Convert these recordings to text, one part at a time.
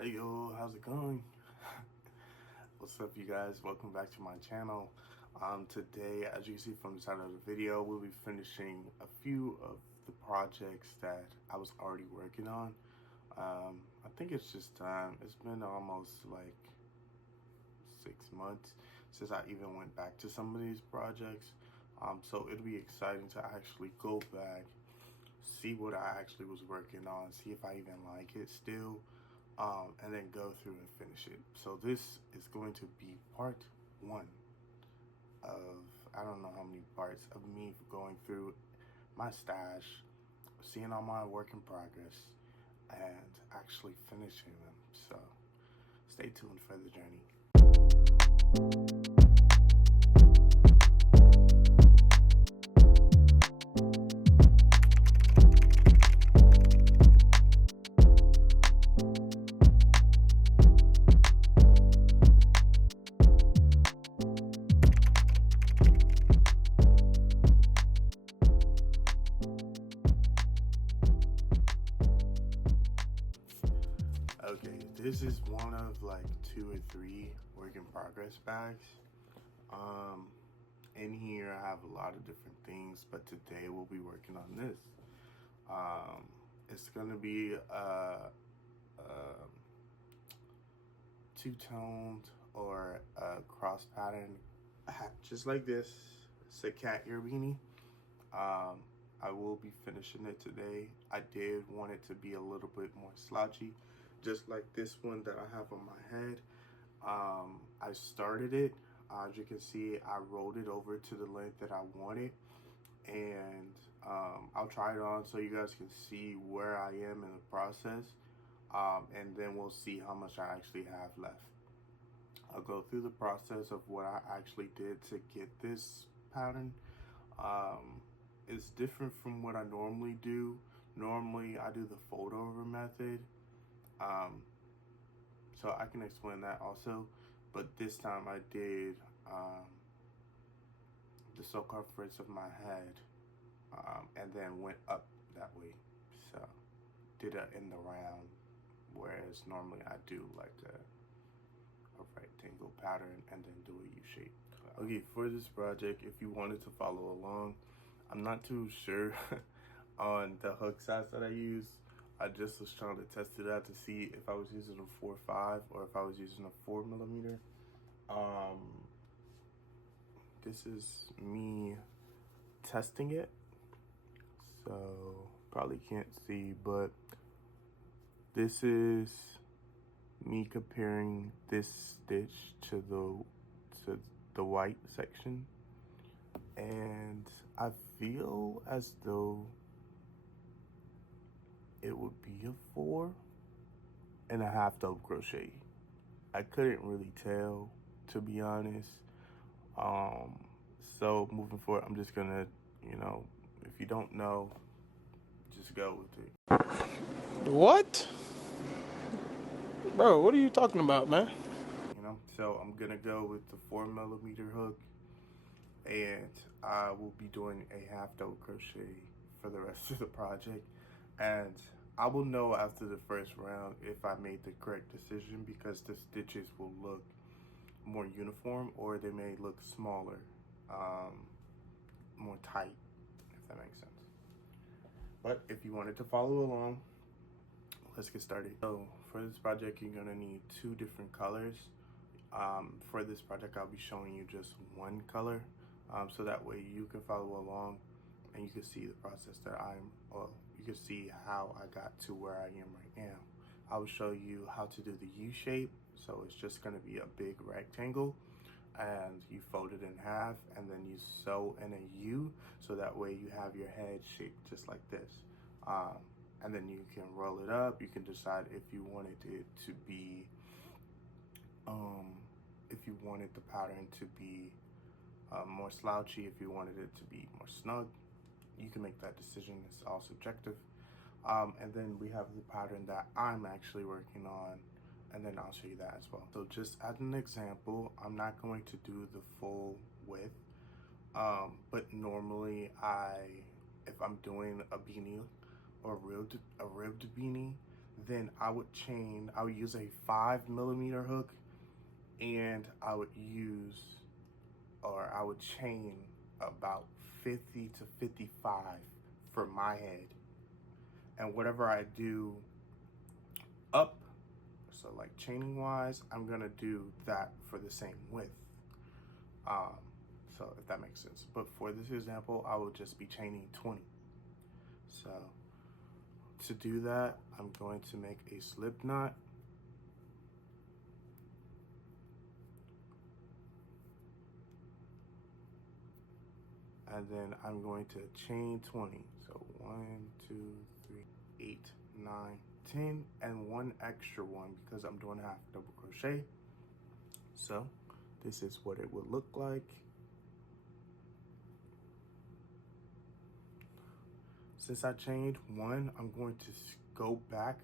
Hey yo, how's it going? What's up, you guys? Welcome back to my channel. Today, as you can see from the title of the video, we'll be finishing a few of the projects that I was already working on. I think it's just time. It's been almost like 6 months since I even went back to some of these projects. So it'll be exciting to actually go back, see what I actually was working on, see if I even like it still. And then go through and finish it. So this is going to be part 1 of, I don't know how many parts, of me going through my stash, seeing all my work in progress, and actually finishing them. So stay tuned for the journey. Okay, this is one of like 2 or 3 work in progress bags. In here I have a lot of different things, but today we'll be working on this. It's gonna be a two-toned or a cross pattern hat, just like this. It's a cat ear beanie. I will be finishing it today. I did want it to be a little bit more slouchy, just like this one that I have on my head. I started it. As you can see, I rolled it over to the length that I wanted, and I'll try it on so you guys can see where I am in the process, and then we'll see how much I actually have left. I'll go through the process of what I actually did to get this pattern. It's different from what I normally do. Normally I do the fold over method, so I can explain that also, but this time I did the circumference of my head, and then went up that way. So did it in the round, whereas normally I do like a rectangle pattern and then do a U shape. Okay, for this project, if you wanted to follow along, I'm not too sure on the hook size that I use. I just was trying to test it out to see if I was using a 4.5 or if I was using a 4mm. This is me testing it, so probably can't see, but this is me comparing this stitch to the white section, and I feel as though it would be a 4.5 double crochet. I couldn't really tell, to be honest. So moving forward, I'm just gonna, if you don't know, just go with it. What? Bro, what are you talking about, man? So I'm gonna go with the 4mm hook, and I will be doing a half double crochet for the rest of the project, and I will know after the first round if I made the correct decision, because the stitches will look more uniform or they may look smaller, more tight, if that makes sense. But if you wanted to follow along, let's get started. So for this project, you're gonna need 2 different colors. For this project, I'll be showing you just 1 color, so that way you can follow along and you can see the process that you can see how I got to where I am right now. I will show you how to do the U shape. So it's just gonna be a big rectangle, and you fold it in half, and then you sew in a U, so that way you have your head shaped just like this. And then you can roll it up. You can decide if you wanted it to be, if you wanted the pattern to be more slouchy, if you wanted it to be more snug. You can make that decision. It's all subjective. And then we have the pattern that I'm actually working on, and then I'll show you that as well. So just as an example, I'm not going to do the full width, but normally if I'm doing a beanie or a ribbed beanie, then I would use a 5mm hook, and I would chain about 50 to 55 for my head. And whatever I do up, so like chaining wise, I'm gonna do that for the same width. So if that makes sense. But for this example, I will just be chaining 20. So to do that, I'm going to make a slip knot. And then I'm going to chain 20. So 1, 2, 3, 8, 9, 10, and one extra one because I'm doing half double crochet. So this is what it would look like. Since I chained one, I'm going to go back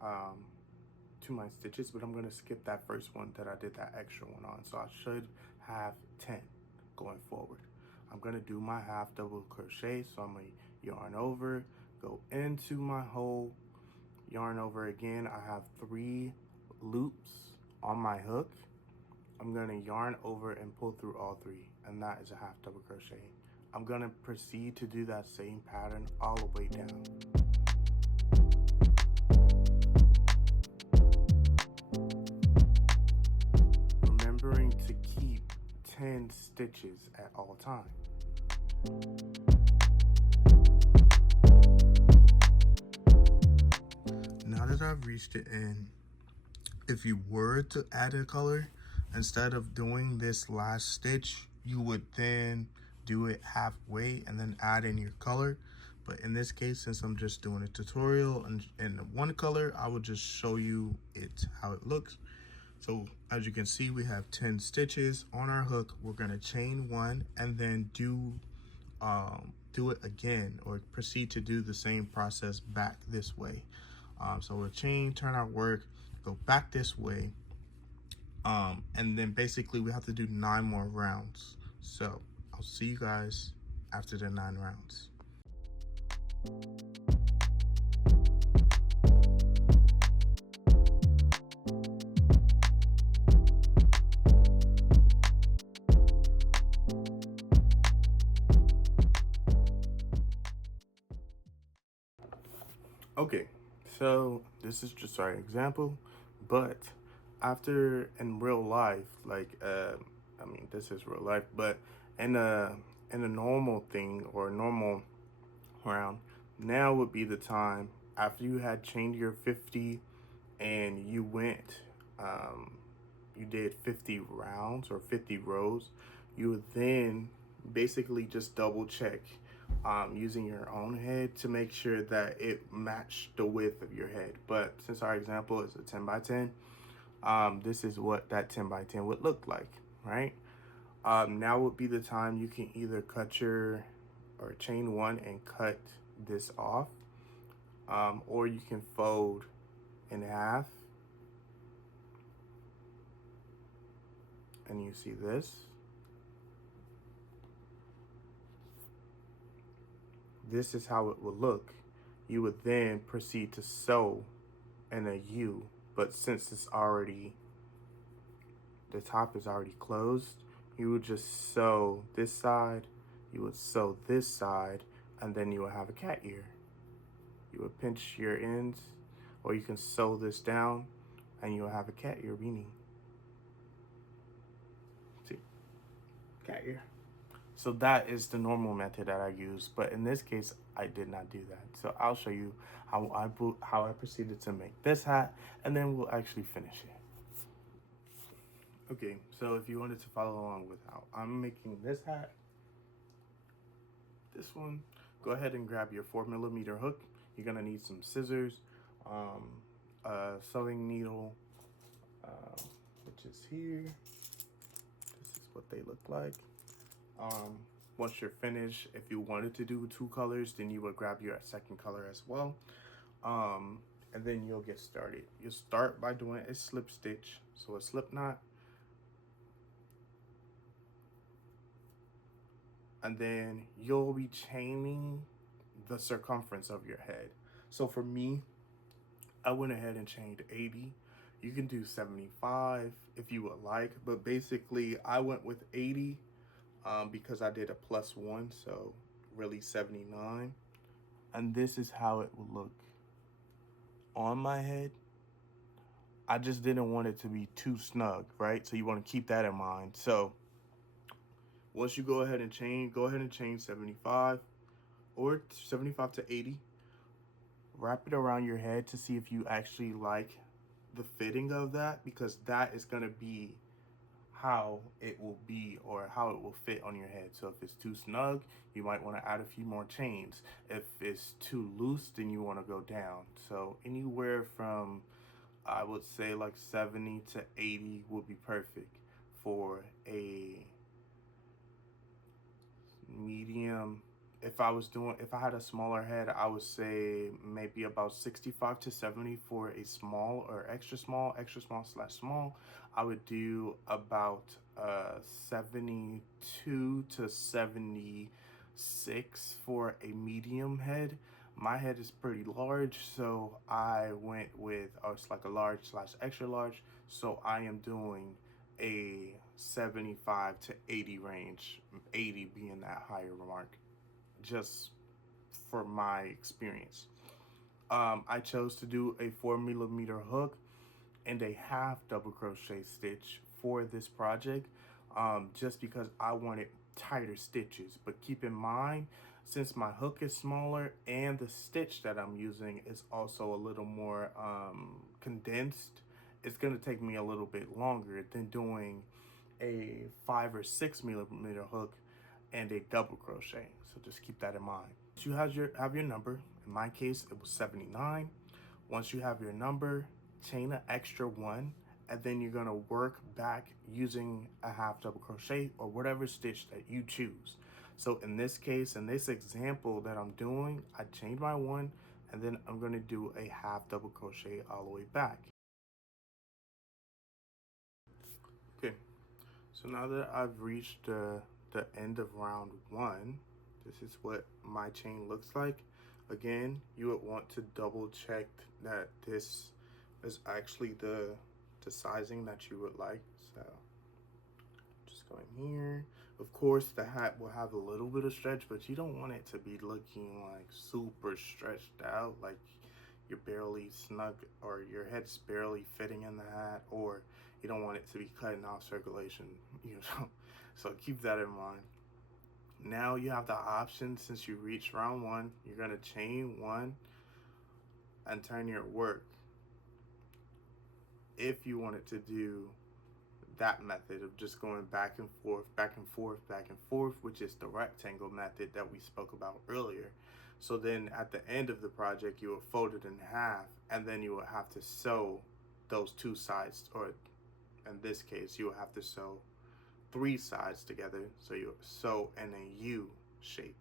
to my stitches, but I'm going to skip that first one that I did that extra one on. So I should have 10 going forward. I'm going to do my half double crochet, so I'm going to yarn over, go into my hole, yarn over again. I have 3 loops on my hook. I'm going to yarn over and pull through all 3, and that is a half double crochet. I'm going to proceed to do that same pattern all the way down. Remembering to keep 10 stitches at all times. Now that I've reached the end, if you were to add a color, instead of doing this last stitch, you would then do it halfway and then add in your color. But in this case, since I'm just doing a tutorial and one color, I will just show you how it looks. So as you can see, we have 10 stitches on our hook. We're gonna chain 1 and then do it again, or proceed to do the same process back this way. So we'll chain, turn our work, go back this way, and then basically we have to do 9 more rounds. So I'll see you guys after the 9 rounds. Okay, so this is just our example, but after in real life, like I mean, this is real life, but in a normal thing or a normal round, now would be the time after you had chained your 50 and you went you did 50 rounds or 50 rows, you would then basically just double check using your own head to make sure that it matched the width of your head. But since our example is a 10 by 10, this is what that 10 by 10 would look like, right? Now would be the time you can either cut or chain 1 and cut this off, or you can fold in half, and you see this. This is how it would look. You would then proceed to sew in a U, but since it's already, the top is already closed, you would just sew this side, you would sew this side, and then you would have a cat ear. You would pinch your ends, or you can sew this down, and you will have a cat ear beanie. See, cat ear. So that is the normal method that I use, but in this case, I did not do that. So I'll show you how I proceeded to make this hat, and then we'll actually finish it. Okay, so if you wanted to follow along with how I'm making this hat, this one, go ahead and grab your 4mm hook. You're gonna need some scissors, a sewing needle, which is here. This is what they look like. Once you're finished, if you wanted to do 2 colors, then you would grab your second color as well. And then you'll get started. You'll start by doing a slip stitch, so a slip knot. And then you'll be chaining the circumference of your head. So for me, I went ahead and chained 80. You can do 75 if you would like, but basically I went with 80 because I did a +1, so really 79. And this is how it will look on my head. I just didn't want it to be too snug, right? So you want to keep that in mind. So once you go ahead and chain 75 or 75 to 80. Wrap it around your head to see if you actually like the fitting of that, because that is going to be how it will be, or how it will fit on your head. So if it's too snug, you might want to add a few more chains. If it's too loose, then you want to go down. So anywhere from, I would say, like 70 to 80 would be perfect for a medium. If I had a smaller head, I would say maybe about 65 to 70 for a small or extra small / small. I would do about 72 to 76 for a medium head. My head is pretty large, so I went with it's like a large / extra large. So I am doing a 75 to 80 range, 80 being that higher mark, just for my experience. I chose to do a 4mm hook and a half double crochet stitch for this project, just because I wanted tighter stitches. But keep in mind, since my hook is smaller and the stitch that I'm using is also a little more condensed, it's going to take me a little bit longer than doing a 5 or 6mm hook and a double crochet. So just keep that in mind. Once you have your number, in my case it was 79. Once you have your number, chain an extra 1, and then you're gonna work back using a half double crochet or whatever stitch that you choose. So in this case, in this example that I'm doing, I chained my 1, and then I'm gonna do a half double crochet all the way back. Okay, so now that I've reached the end of round 1, this is what my chain looks like. Again, you would want to double check that this is actually the sizing that you would like. So just going here. Of course, the hat will have a little bit of stretch, but you don't want it to be looking like super stretched out, like you're barely snug or your head's barely fitting in the hat, or you don't want it to be cutting off circulation, you know. So keep that in mind. Now you have the option, since you reach round 1, you're gonna chain 1 and turn your work. If you wanted to do that method of just going back and forth, back and forth, back and forth, which is the rectangle method that we spoke about earlier. So then at the end of the project, you would fold it in half, and then you would have to sew those 2 sides, or in this case, you would have to sew 3 sides together. So you sew in a U shape.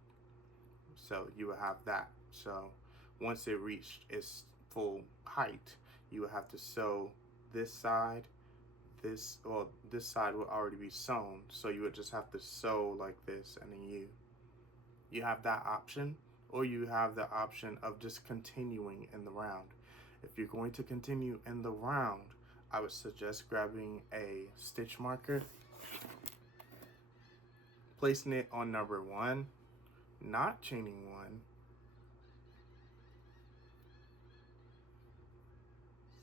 So you would have that. So once it reached its full height, you would have to sew this side. This side will already be sewn, so you would just have to sew like this and then you have that option, or you have the option of just continuing in the round. If you're going to continue in the round, I would suggest grabbing a stitch marker, placing it on number 1, not chaining 1.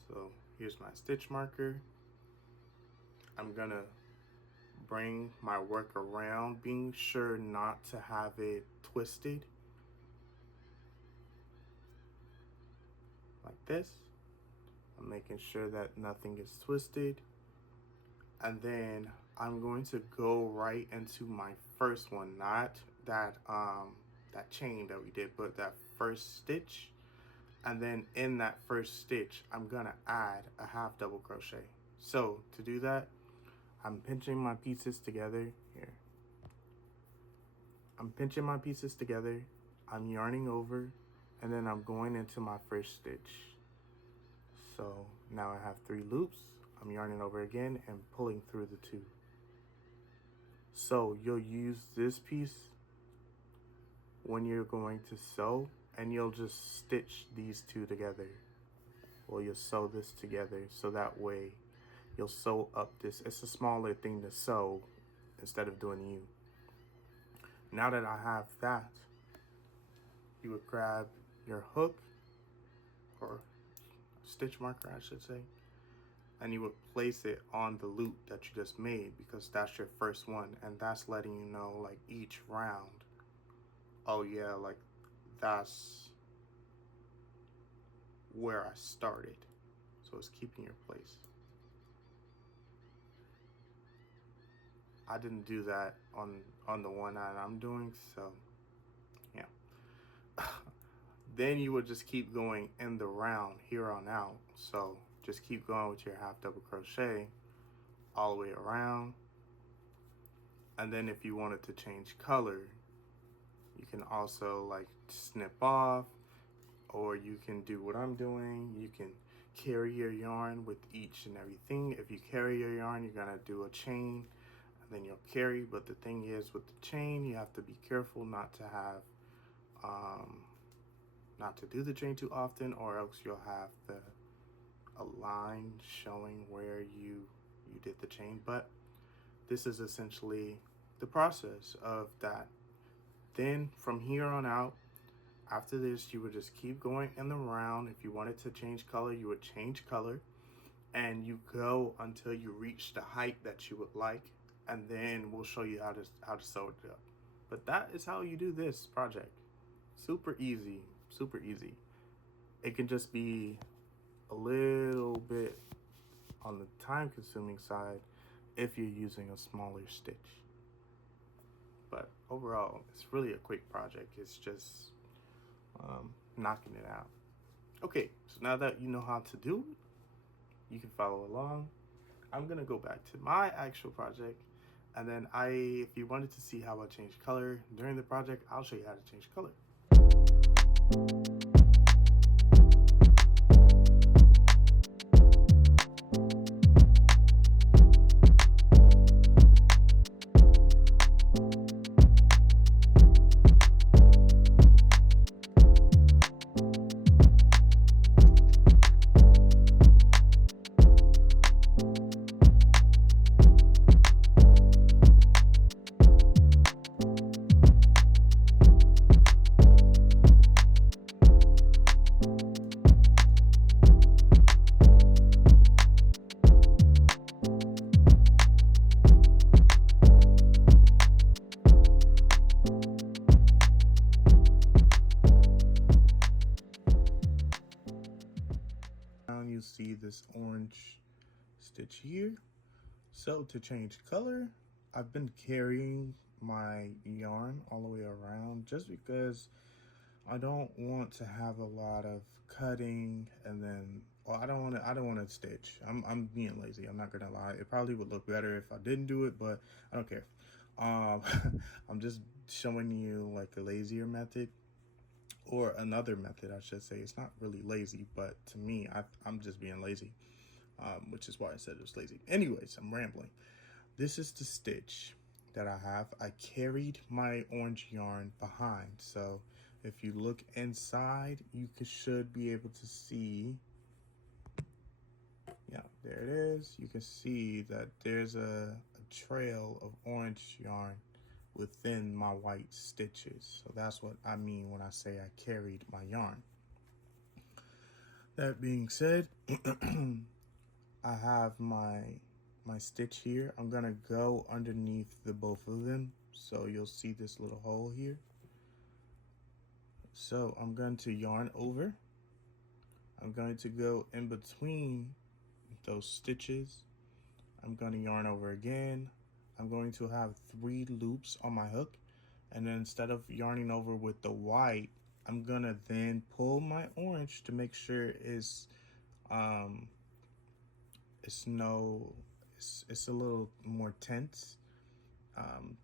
So here's my stitch marker. I'm gonna bring my work around, being sure not to have it twisted like this. I'm making sure that nothing is twisted, and then I'm going to go right into my first one, not that that chain that we did, but that first stitch. And then in that first stitch, I'm gonna add a half double crochet. So to do that, I'm pinching my pieces together here. I'm pinching my pieces together, I'm yarning over, and then I'm going into my first stitch. So now I have 3 loops. I'm yarning over again and pulling through the 2. So you'll use this piece when you're going to sew, and you'll just stitch these 2 together Well, you'll sew this together, so that way you'll sew up this. It's a smaller thing to sew instead of doing U. Now that I have that, you would grab your hook, or stitch marker I should say, and you would place it on the loop that you just made, because that's your first one, and that's letting you know, like, each round, oh yeah, like, that's where I started. So it's keeping your place. I didn't do that on the one that I'm doing, so yeah. Then you would just keep going in the round here on out. So just keep going with your half double crochet all the way around. And then if you wanted to change color, you can also like snip off, or you can do what I'm doing. You can carry your yarn with each and everything. If you carry your yarn, you're gonna do a chain, and then you'll carry. But the thing is, with the chain, you have to be careful not to have not to do the chain too often, or else you'll have a line showing where you did the chain. But this is essentially the process of that. Then from here on out, after this, you would just keep going in the round. If you wanted to change color, you would change color, and you go until you reach the height that you would like, and then we'll show you how to sew it up. But that is how you do this project. Super easy, super easy. It can just be a little bit on the time-consuming side if you're using a smaller stitch. But overall, it's really a quick project. It's just knocking it out. Okay, so now that you know how to do it, you can follow along. I'm gonna go back to my actual project, and then if you wanted to see how I change color during the project, I'll show you how to change color. You see this orange stitch here. So to change color, I've been carrying my yarn all the way around just because I don't want to have a lot of cutting, and then I don't want to stitch. I'm being lazy, I'm not gonna lie. It probably would look better if I didn't do it, but I don't care. I'm just showing you like a lazier method, or another method I should say. It's not really lazy, but to me, I'm just being lazy, which is why I said it was lazy. Anyways, I'm rambling. This is the stitch that I have. I carried my orange yarn behind, so if you look inside, you should be able to see, yeah, there it is. You can see that there's a trail of orange yarn within my white stitches. So that's what I mean when I say I carried my yarn. That being said, I have my stitch here. I'm gonna go underneath the both of them, so you'll see this little hole here. So I'm going to yarn over. I'm going to go in between those stitches. I'm going to yarn over again. I'm going to have 3 loops on my hook, and then instead of yarning over with the white, I'm gonna then pull my orange to make sure it's a little more tense,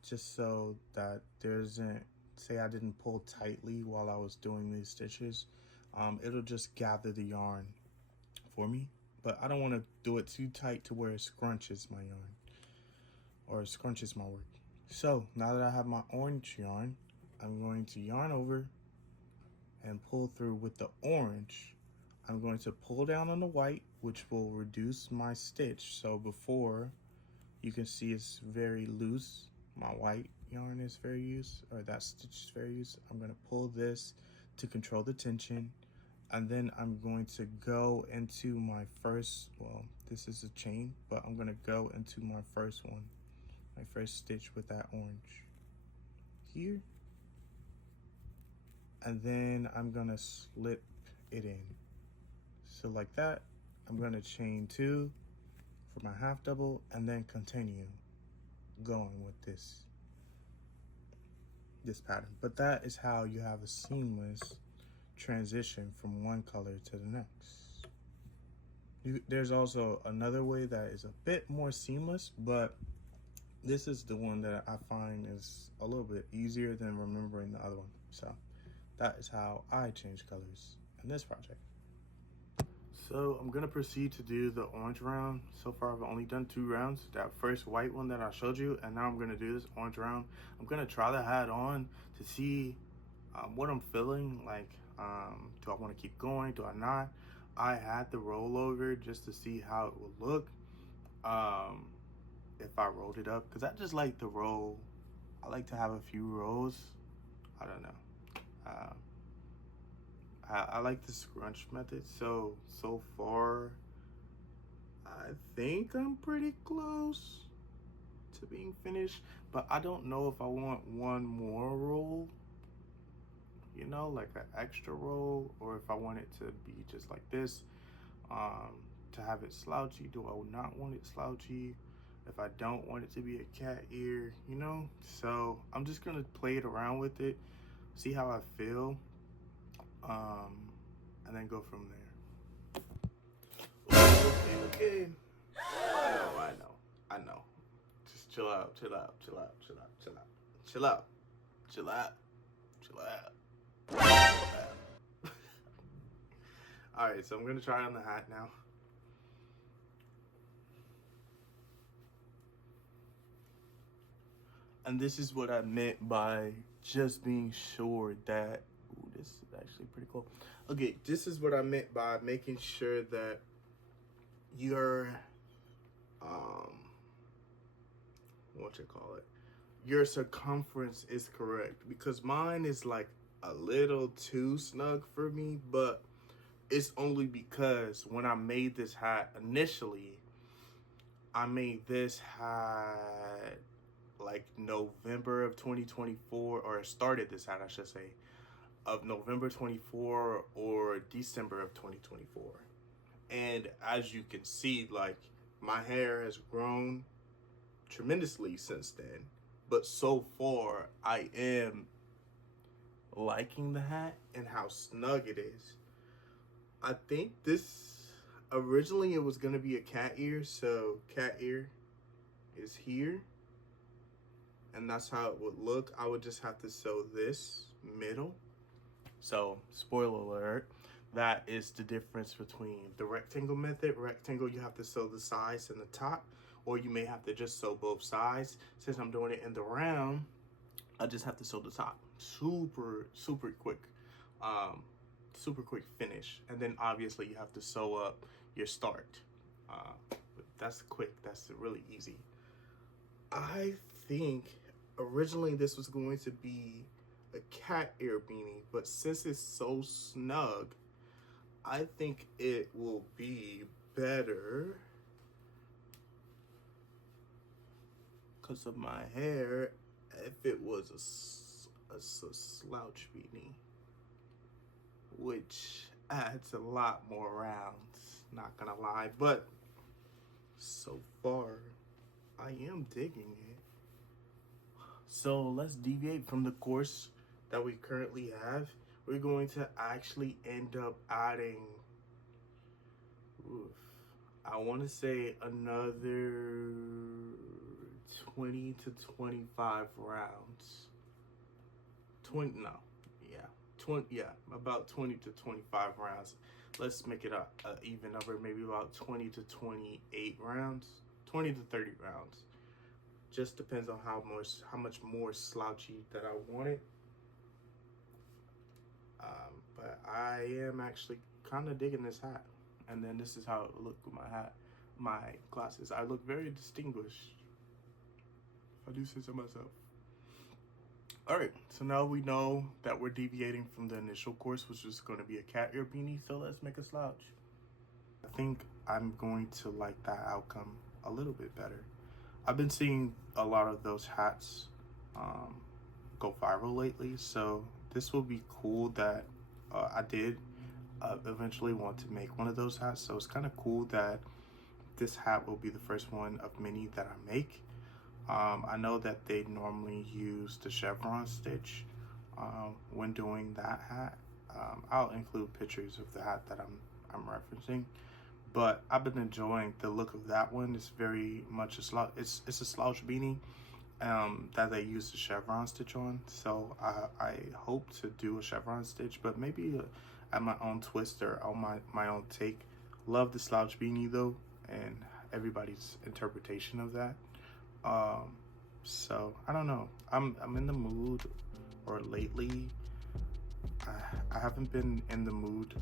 just so that there isn't, say I didn't pull tightly while I was doing these stitches, it'll just gather the yarn for me. But I don't want to do it too tight to where it scrunches my yarn, or scrunches my work. So now that I have my orange yarn, I'm going to yarn over and pull through with the orange I'm going to pull down on the white, which will reduce my stitch. So before, you can see it's very loose. My white yarn is very loose, or that stitch is very loose. I'm going to pull this to control the tension. And then I'm going to go into my first, well, this is a chain, but I'm going to go into my first one, my first stitch with that orange here. And then I'm going to slip it in. So like that, I'm going to chain 2 for my half double and then continue going with this pattern. But that is how you have a seamless transition from one color to the next. There's also another way that is a bit more seamless, but this is the one that I find is a little bit easier than remembering the other one. So that is how I change colors in this project. So I'm gonna proceed to do the orange round. So far I've only done 2 rounds. That first white one that I showed you, and now I'm gonna do this orange round. I'm gonna try the hat on to see what I'm feeling like. Do I want to keep going? Do I not? I had the rollover just to see how it would look if I rolled it up, because I just like the roll. I like to have a few rolls. I don't know. I like the scrunch method. So far, I think I'm pretty close to being finished, but I don't know if I want one more roll, you know, like an extra roll, or if I want it to be just like this, to have it slouchy. Do I not want it slouchy? If I don't want it to be a cat ear, you know? So I'm just gonna play it around with it, see how I feel, and then go from there. Okay. I know. Just chill out. All right, so I'm gonna try on the hat now. And this is what I meant by just being sure that, ooh, this is actually pretty cool. Okay, this is what I meant by making sure that your, your circumference is correct, because mine is like a little too snug for me, but it's only because when I made this hat initially, I made this hat like November of 2024, or started this hat, I should say, of November 24 or December of 2024. And as you can see, like, my hair has grown tremendously since then, but so far I am liking the hat and how snug it is. I think this, originally it was gonna be a cat ear, so cat ear is here, and that's how it would look. I would just have to sew this middle. So, spoiler alert, that is the difference between the rectangle method. Rectangle, you have to sew the sides and the top, or you may have to just sew both sides. Since I'm doing it in the round, I just have to sew the top. Super quick. Super quick finish. And then obviously you have to sew up your start. But that's quick, that's really easy. I think originally this was going to be a cat ear beanie, but since it's so snug, I think it will be better because of my hair if it was a slouch beanie, which adds a lot more rounds, not gonna lie. But so far I am digging it. So let's deviate from the course that we currently have. We're going to actually end up adding, I want to say another 20 to 25 rounds. 20, no, yeah, 20, yeah, about 20 to 25 rounds. Let's make it a even number, maybe about 20 to 28 rounds, 20 to 30 rounds. Just depends on how much more slouchy that I want it. But I am actually kind of digging this hat. And then this is how it looked with my hat, my glasses. I look very distinguished, if I do say so myself. All right, so now we know that we're deviating from the initial course, which is going to be a cat ear beanie. So let's make a slouch. I think I'm going to like that outcome a little bit better. I've been seeing a lot of those hats go viral lately, so this will be cool that I did eventually want to make one of those hats. So it's kind of cool that this hat will be the first one of many that I make. I know that they normally use the chevron stitch when doing that hat. I'll include pictures of the hat that I'm referencing, but I've been enjoying the look of that one. It's very much a slouch. It's a slouch beanie that they use the chevron stitch on. So I hope to do a chevron stitch, but maybe at my own twist or on my own take. Love the slouch beanie though, and everybody's interpretation of that. So I don't know. I'm in the mood, or lately I haven't been in the mood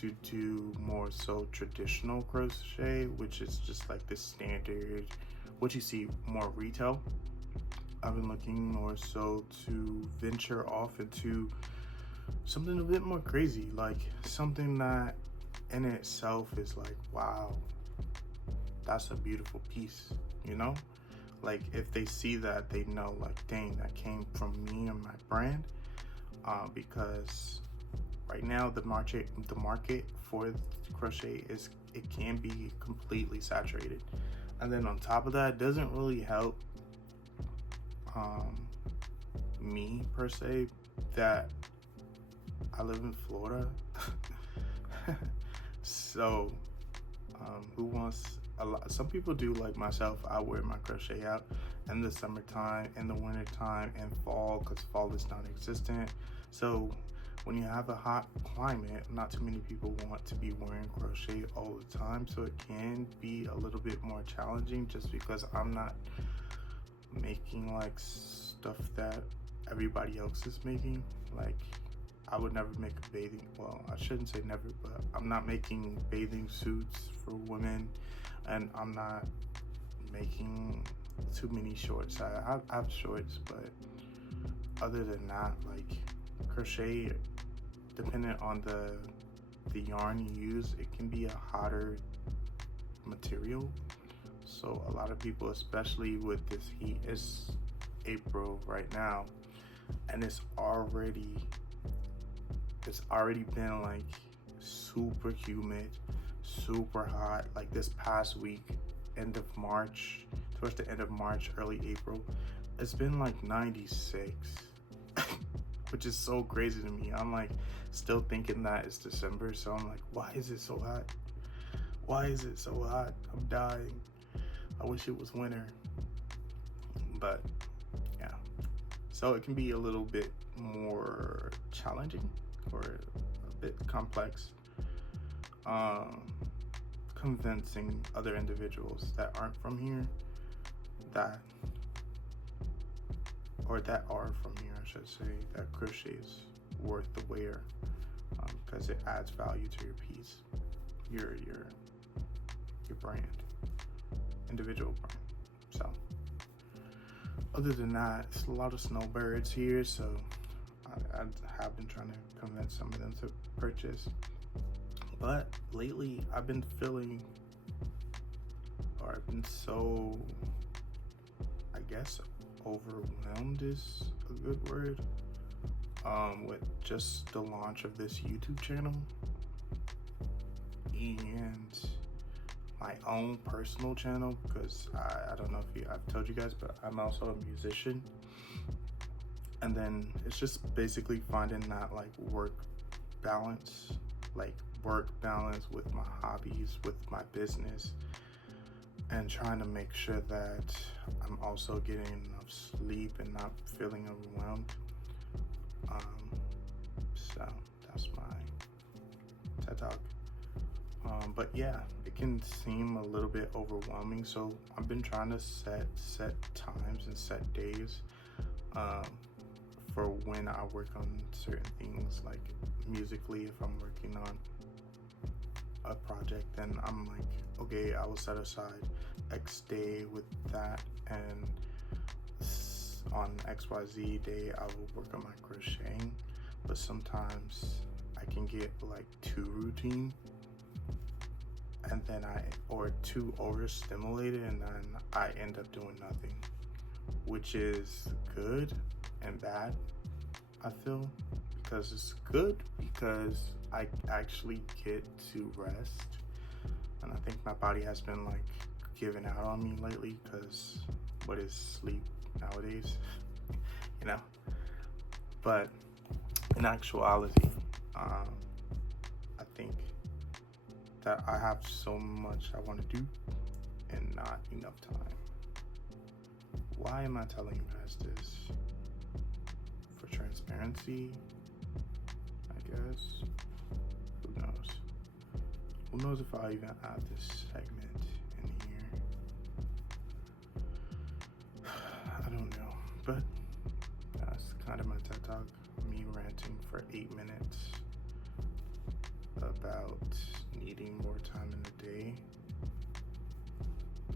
to do more so traditional crochet, which is just like the standard, what you see more retail. I've been looking more so to venture off into something a bit more crazy, like something that in itself is like, wow, that's a beautiful piece, you know? Like if they see that, they know like, dang, that came from me and my brand. Because right now the market for crochet it can be completely saturated, and then on top of that, it doesn't really help me per se that I live in Florida. So who wants a lot? Some people do, like myself. I wear my crochet out in the summertime, in the wintertime, and fall, because fall is non-existent. So when you have a hot climate, not too many people want to be wearing crochet all the time, so it can be a little bit more challenging, just because I'm not making like stuff that everybody else is making. Like I would never make a bathing, well, I shouldn't say never, but I'm not making bathing suits for women, and I'm not making too many shorts. I have shorts, but other than that, like crochet, depending on the yarn you use, it can be a hotter material. So a lot of people, especially with this heat, it's April right now, and it's already been like super humid, super hot. Like this past week, end of March, towards the end of March, early April, it's been like 96, which is so crazy to me. I'm like still thinking that it's December, so I'm like, why is it so hot? Why is it so hot? I'm dying. I wish it was winter. But yeah, so it can be a little bit more challenging, or a bit complex, convincing other individuals that aren't from here that are from here, I should say, that crochet is worth the wear, because it adds value to your piece, your brand, individual brand. So other than that, it's a lot of snowbirds here, so I have been trying to convince some of them to purchase. But lately I've been feeling, or I've been so, I guess overwhelmed is a good word, with just the launch of this YouTube channel and my own personal channel, because I don't know if I've told you guys, but I'm also a musician. And then it's just basically finding that like work balance with my hobbies, with my business, and trying to make sure that I'm also getting enough sleep and not feeling overwhelmed. So that's my TED Talk. But yeah, it can seem a little bit overwhelming, so I've been trying to set times and set days for when I work on certain things, like musically, if I'm working on a project, then I'm like, okay, I will set aside X day with that, and on XYZ day I will work on my crocheting. But sometimes I can get like too routine, and then or too overstimulated, and then I end up doing nothing, which is good and bad, I feel. Because it's good because I actually get to rest, and I think my body has been like giving out on me lately, because what is sleep nowadays, you know? But in actuality, I think that I have so much I want to do and not enough time. Why am I telling you guys this? For transparency, I guess. Who knows? Who knows if I'll even add this segment in here? I don't know, but that's kind of my TED Talk. Me ranting for 8 minutes about needing more time in the day.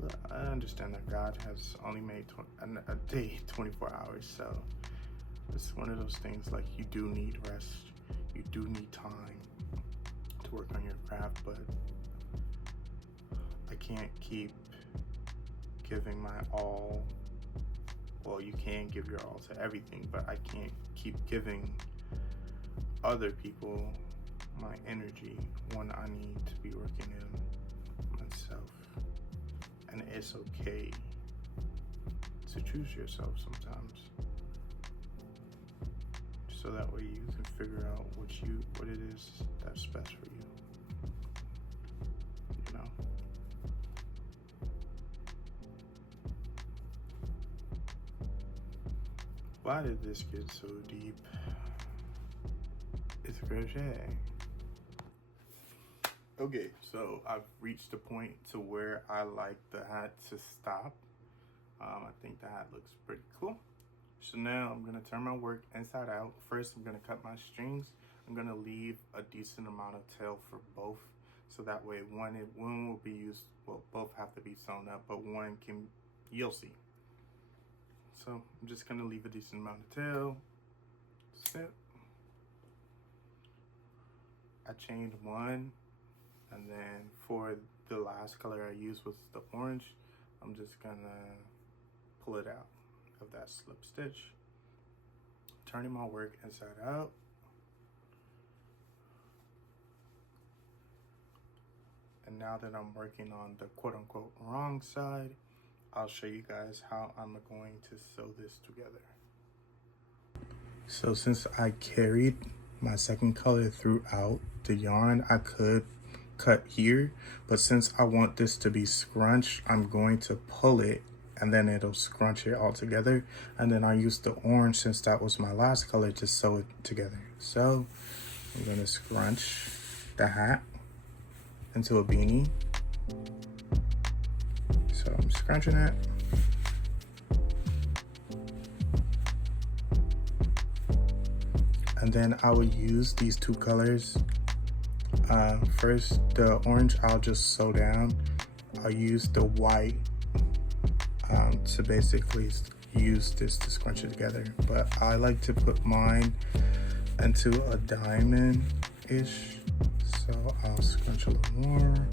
But I understand that God has only made a day 24 hours, so it's one of those things, like, you do need rest, you do need time to work on your craft, but I can't keep giving my all. Well, you can give your all to everything, but I can't keep giving other people my energy when I need to be working in myself. And it's okay to choose yourself sometimes, so that way you can figure out what it is that's best for you. You know? Why did this get so deep? It's crochet. Okay, so I've reached a point to where I like the hat to stop. I think the hat looks pretty cool. So now I'm gonna turn my work inside out. First, I'm gonna cut my strings. I'm gonna leave a decent amount of tail for both, so that way one will be used. Well, both have to be sewn up, but one can, you'll see. So I'm just gonna leave a decent amount of tail. Snip. I chained one, and then for the last color I used was the orange. I'm just gonna pull it out of that slip stitch, turning my work inside out. And now that I'm working on the quote-unquote wrong side, I'll show you guys how I'm going to sew this together. So since I carried my second color throughout the yarn, I could cut here, but since I want this to be scrunched, I'm going to pull it, and then it'll scrunch it all together. And then I use the orange, since that was my last color, to sew it together. So I'm gonna scrunch the hat into a beanie. So I'm scrunching it. And then I will use these two colors. First, the orange I'll just sew down. I'll use the white to basically use this to scrunch it together. But I like to put mine into a diamond-ish. So I'll scrunch a little more.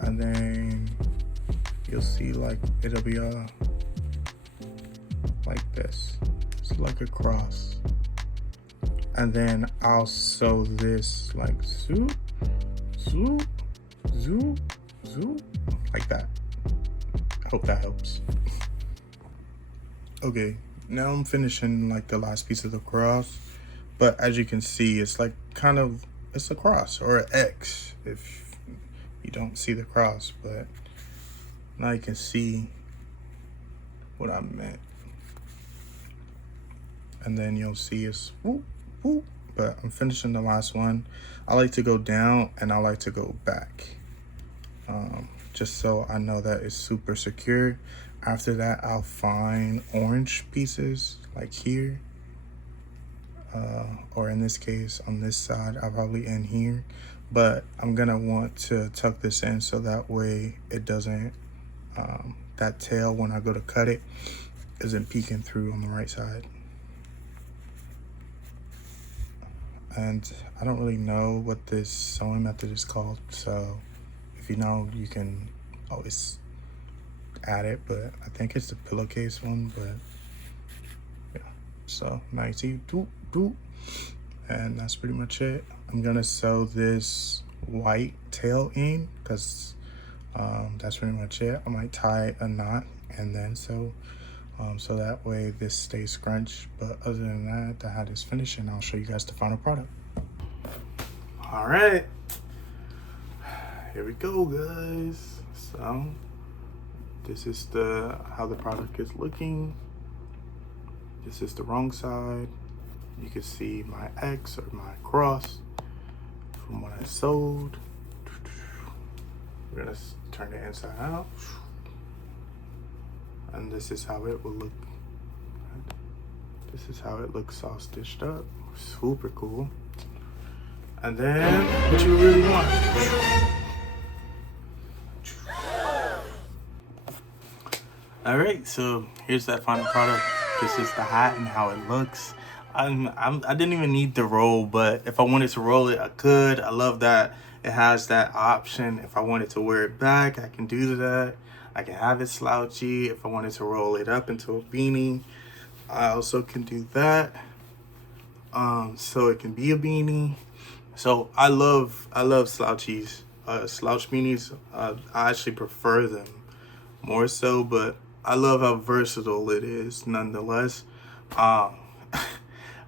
And then you'll see, like, it'll be like this. It's like a cross. And then I'll sew this like zoop, zoop, zoop, zoop, like that. I hope that helps. Okay, now I'm finishing like the last piece of the cross. But as you can see, it's like it's a cross or an X if you don't see the cross, but now you can see what I meant. And then you'll see it's whoop, whoop. But I'm finishing the last one. I like to go down and I like to go back, just so I know that it's super secure. After that, I'll find orange pieces like here, or in this case on this side, I'll probably end here, but I'm gonna want to tuck this in so that way it doesn't, that tail when I go to cut it isn't peeking through on the right side. And I don't really know what this sewing method is called, so if you know, you can always add it, but I think it's the pillowcase one. But yeah, so now you see doop doop, and that's pretty much it. I'm gonna sew this white tail in because that's pretty much it. I might tie a knot and then sew, so that way this stays scrunched. But other than that, the hat is finished, and I'll show you guys the final product. All right, here we go, guys. So this is how the product is looking. This is the wrong side. You can see my X or my cross from what I sewed. We're gonna turn it inside out, and this is how it will look. This is how it looks all stitched up. Super cool. And then what you really want. All right, so here's that final product. This is the hat and how it looks. I didn't even need the roll, but if I wanted to roll it, I could. I love that it has that option. If I wanted to wear it back, I can do that. I can have it slouchy. If I wanted to roll it up into a beanie, I also can do that. So it can be a beanie. So I love slouchies, slouch beanies. I actually prefer them more so, but I love how versatile it is nonetheless.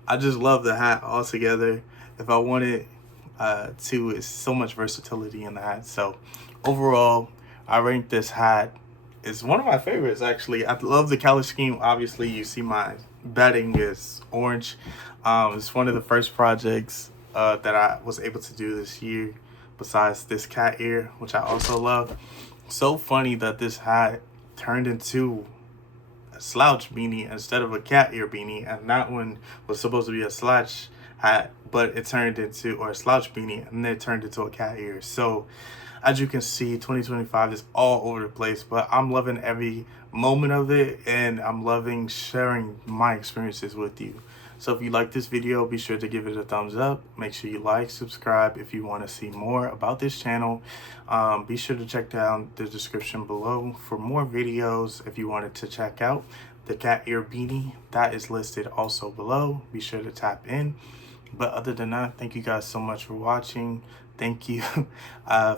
I just love the hat altogether. If I wanted to, it's so much versatility in the hat. So overall, I rank this hat. It's one of my favorites, actually. I love the color scheme. Obviously, you see my bedding is orange. It's one of the first projects that I was able to do this year, besides this cat ear, which I also love. So funny that this hat turned into a slouch beanie instead of a cat ear beanie, and that one was supposed to be a slouch hat, but it turned into, or a slouch beanie, and then it turned into a cat ear. So as you can see, 2025 is all over the place, but I'm loving every moment of it, and I'm loving sharing my experiences with you. So if you like this video, be sure to give it a thumbs up. Make sure you like, subscribe if you want to see more about this channel. Be sure to check down the description below for more videos. If you wanted to check out the cat ear beanie, that is listed also below. Be sure to tap in. But other than that, thank you guys so much for watching. Thank you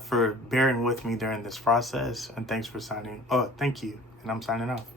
for bearing with me during this process, and thanks for signing. Oh, thank you, and I'm signing off.